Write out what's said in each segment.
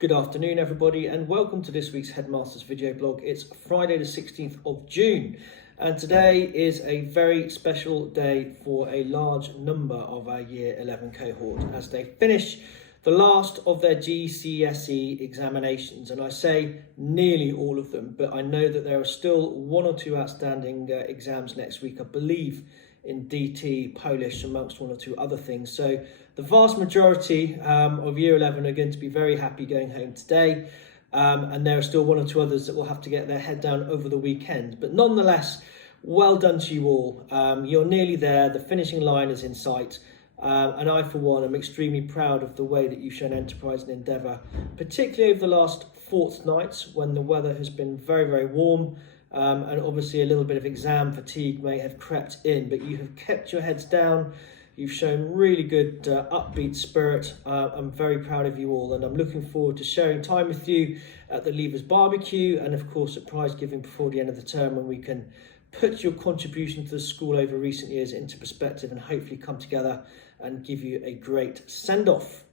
Good afternoon, everybody, and welcome to this week's Headmasters video blog. It's Friday the 16th of June, and today is a very special day for a large number of our Year 11 cohort as they finish the last of their GCSE examinations. And I say nearly all of them, but I know that there are still one or two outstanding exams next week, I believe, in DT, Polish, amongst one or two other things. So the vast majority of Year 11 are going to be very happy going home today. And there are still one or two others that will have to get their head down over the weekend. But nonetheless, well done to you all. You're nearly there. The finishing line is in sight. And I, for one, am extremely proud of the way that you've shown enterprise and endeavour, particularly over the last fortnight when the weather has been very, very warm. And obviously a little bit of exam fatigue may have crept in, but you have kept your heads down. You've shown really good upbeat spirit. I'm very proud of you all, and I'm looking forward to sharing time with you at the Leavers Barbecue and of course at prize giving before the end of the term, when we can put your contribution to the school over recent years into perspective and hopefully come together and give you a great send-off.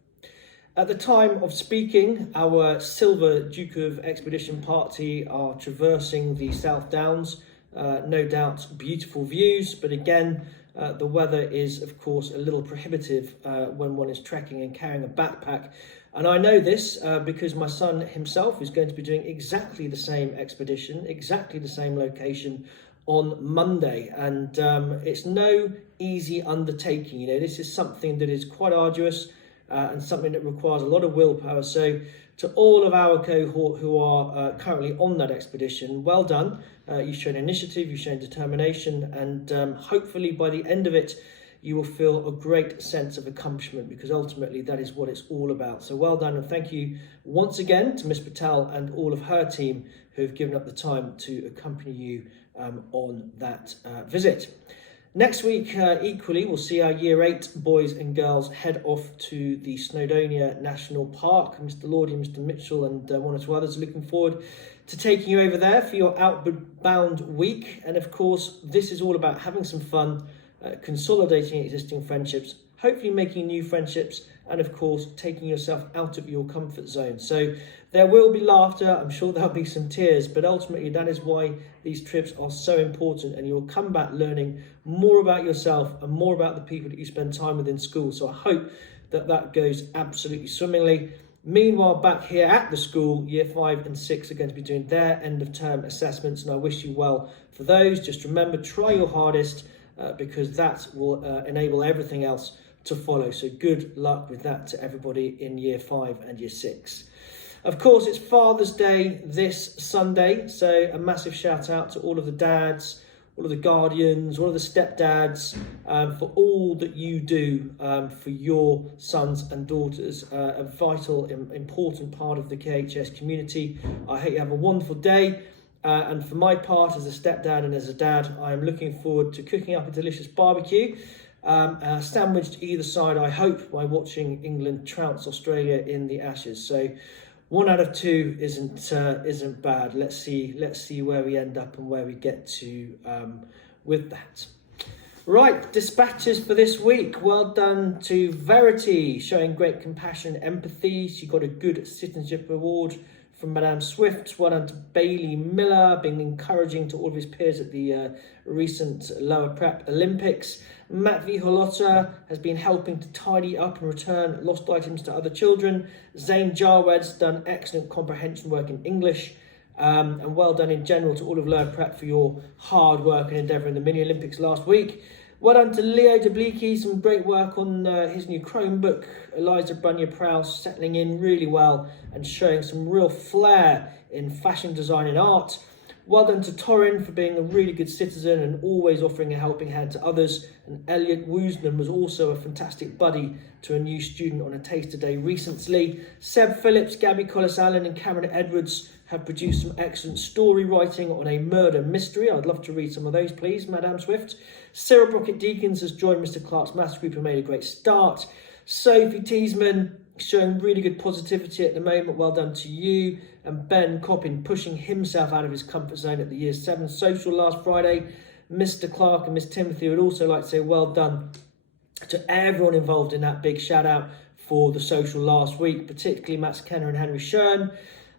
At the time of speaking, our Silver Duke of Expedition party are traversing the South Downs. No doubt beautiful views, but again, the weather is of course a little prohibitive when one is trekking and carrying a backpack. And I know this because my son himself is going to be doing exactly the same expedition, exactly the same location on Monday. And it's no easy undertaking. You know, this is something that is quite arduous. And something that requires a lot of willpower. So to all of our cohort who are currently on that expedition, well done. You've shown initiative, you've shown determination, and hopefully by the end of it, you will feel a great sense of accomplishment, because ultimately that is what it's all about. So well done, and thank you once again to Miss Patel and all of her team who have given up the time to accompany you on that visit. Next week, equally, we'll see our Year 8 boys and girls head off to the Snowdonia National Park. Mr. Lordy, Mr. Mitchell and one or two others are looking forward to taking you over there for your outbound week. And of course, this is all about having some fun, consolidating existing friendships, hopefully making new friendships, and of course, taking yourself out of your comfort zone. So there will be laughter, I'm sure there'll be some tears, but ultimately that is why these trips are so important, and you'll come back learning more about yourself and more about the people that you spend time with in school. So I hope that that goes absolutely swimmingly. Meanwhile, back here at the school, Year 5 and 6 are going to be doing their end of term assessments, and I wish you well for those. Just remember, try your hardest because that will enable everything else to follow. So good luck with that to everybody in Year 5 and Year 6. Of course, it's Father's Day this Sunday, so a massive shout out to all of the dads, all of the guardians, all of the stepdads, for all that you do for your sons and daughters. A vital, important part of the KHS community. I hope you have a wonderful day. And for my part, as a stepdad and as a dad, I am looking forward to cooking up a delicious barbecue, sandwiched either side, I hope, by watching England trounce Australia in the Ashes. So 1 out of 2 isn't bad. Let's see where we end up and where we get to with that. Right, dispatches for this week. Well done to Verity, showing great compassion and empathy. She got a good citizenship award from Madame Swift. Well done to Bailey Miller, being encouraging to all of his peers at the recent Lower Prep Olympics. Matt V. Holotta has been helping to tidy up and return lost items to other children. Zane Jarwed's done excellent comprehension work in English. And well done in general to all of Lower Prep for your hard work and endeavour in the Mini Olympics last week. Well done to Leo Deblicki, some great work on his new Chromebook. Eliza Bunya-Prowse settling in really well and showing some real flair in fashion design and art. Well done to Torin for being a really good citizen and always offering a helping hand to others. And Elliot Woosnam was also a fantastic buddy to a new student on a taster day recently. Seb Phillips, Gabby Collis-Allen and Cameron Edwards have produced some excellent story writing on a murder mystery. I'd love to read some of those, please, Madame Swift. Sarah Brockett-Deakins has joined Mr. Clark's maths group and made a great start. Sophie Teasman showing really good positivity at the moment. Well done to you. And Ben Coppin pushing himself out of his comfort zone at the Year 7 social last Friday. Mr. Clark and Miss Timothy would also like to say well done to everyone involved in that. Big shout out for the social last week, particularly Max Kenner and Henry Schön.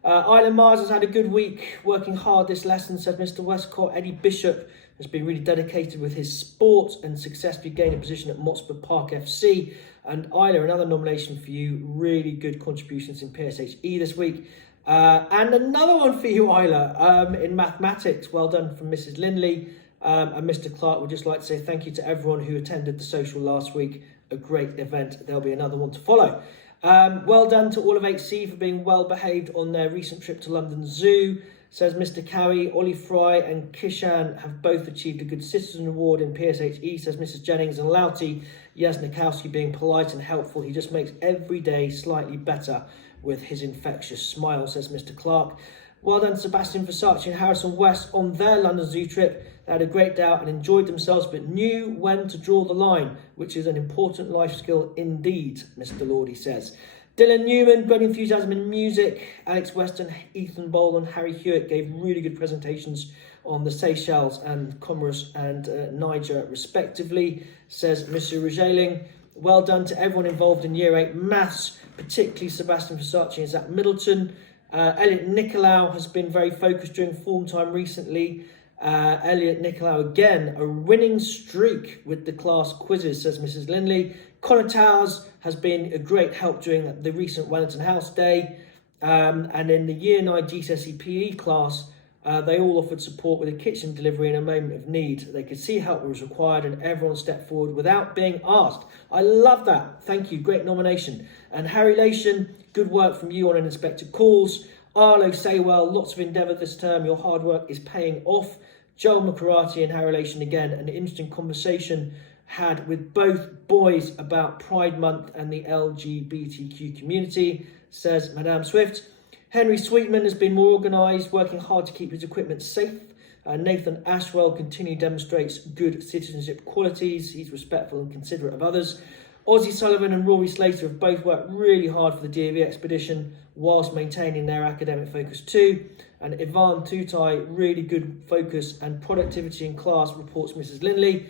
Isla Mars has had a good week, working hard this lesson, said Mr. Westcott. Eddie Bishop has been really dedicated with his sport and successfully gained a position at Motspur Park FC. And Isla, another nomination for you, really good contributions in PSHE this week. And another one for you, Isla, in mathematics. Well done from Mrs. Lindley. And Mr. Clark would just like to say thank you to everyone who attended the social last week. A great event. There'll be another one to follow. Well done to all of HC for being well behaved on their recent trip to London Zoo, says Mr. Cowie. Ollie Fry and Kishan have both achieved a Good Citizen Award in PSHE, says Mrs. Jennings. And Louty Yasnikowski being polite and helpful. He just makes every day slightly better with his infectious smile, says Mr. Clark. Well done Sebastian Versace and Harrison West on their London Zoo trip. They had a great day out and enjoyed themselves, but knew when to draw the line, which is an important life skill indeed, Mr. Lordy says. Dylan Newman, great enthusiasm in music. Alex Weston, Ethan Boland, Harry Hewitt gave really good presentations on the Seychelles and Comoros and Niger, respectively, says Mr. Regeling. Well done to everyone involved in Year 8 Maths, particularly Sebastian Versace and Zach Middleton. Elliot Nicolau has been very focused during form time recently. Elliot Nicolau again, a winning streak with the class quizzes, says Mrs. Lindley. Connor Towers has been a great help during the recent Wellington House Day. And in the Year 9 GCSE PE class, they all offered support with a kitchen delivery in a moment of need. They could see help was required and everyone stepped forward without being asked. I love that. Thank you. Great nomination. And Harry Lation, good work from you on Unexpected Calls. Arlo Saywell, lots of endeavour this term. Your hard work is paying off. Joel McCarati and Harry Lation again, an interesting conversation had with both boys about Pride Month and the LGBTQ community, says Madame Swift. Henry Sweetman has been more organised, working hard to keep his equipment safe. Nathan Ashwell continually demonstrates good citizenship qualities. He's respectful and considerate of others. Ozzy Sullivan and Rory Slater have both worked really hard for the DAV expedition whilst maintaining their academic focus too. And Ivan Tutai, really good focus and productivity in class, reports Mrs. Lindley.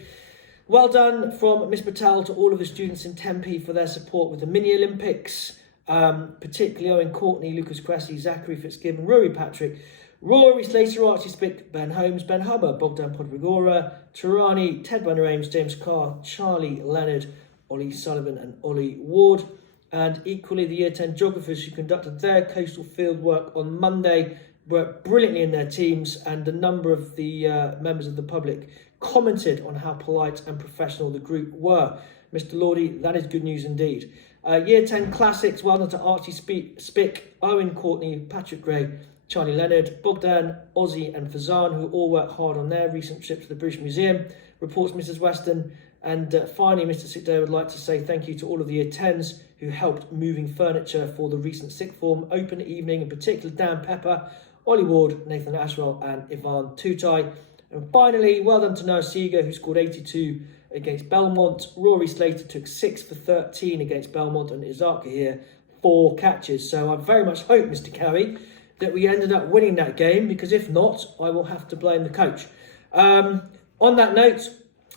Well done from Miss Patel to all of the students in Tempe for their support with the Mini Olympics, particularly Owen Courtney, Lucas Cressy, Zachary Fitzgibbon, Rory Patrick, Rory Slater, Archie Spick, Ben Holmes, Ben Hubber, Bogdan Podrigora, Tarani, Ted Bunner Ames, James Carr, Charlie Leonard, Ollie Sullivan and Ollie Ward. And equally the Year 10 geographers who conducted their coastal field work on Monday worked brilliantly in their teams, and a number of the members of the public commented on how polite and professional the group were. Mr. Lordy, that is good news indeed. Year 10 classics, well done to Archie Spick, Owen Courtney, Patrick Gray, Charlie Leonard, Bogdan, Ozzy and Fazan, who all worked hard on their recent trip to the British Museum, reports Mrs. Weston. And finally, Mr. Sickday would like to say thank you to all of the Year 10s who helped moving furniture for the recent sixth form open evening, in particular Dan Pepper, Ollie Ward, Nathan Ashwell and Ivan Tutai. And finally, well done to Noah Seeger, who scored 82 against Belmont. Rory Slater took 6 for 13 against Belmont, and Isaac here 4 catches. So I very much hope, Mr. Cowie, that we ended up winning that game, because if not, I will have to blame the coach. On that note,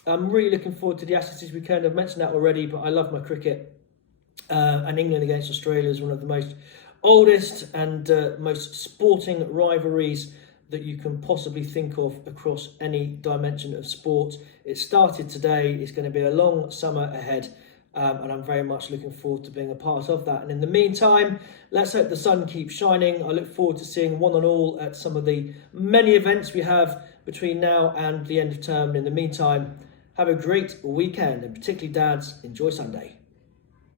I'm really looking forward to the Ashes this weekend. I've mentioned that already, but I love my cricket. And England against Australia is one of the most oldest and most sporting rivalries that you can possibly think of across any dimension of sport. It started today. It's going to be a long summer ahead, and I'm very much looking forward to being a part of that. And in the meantime, let's hope the sun keeps shining. I look forward to seeing one and all at some of the many events we have between now and the end of term. And in the meantime, have a great weekend, and particularly dads, enjoy Sunday.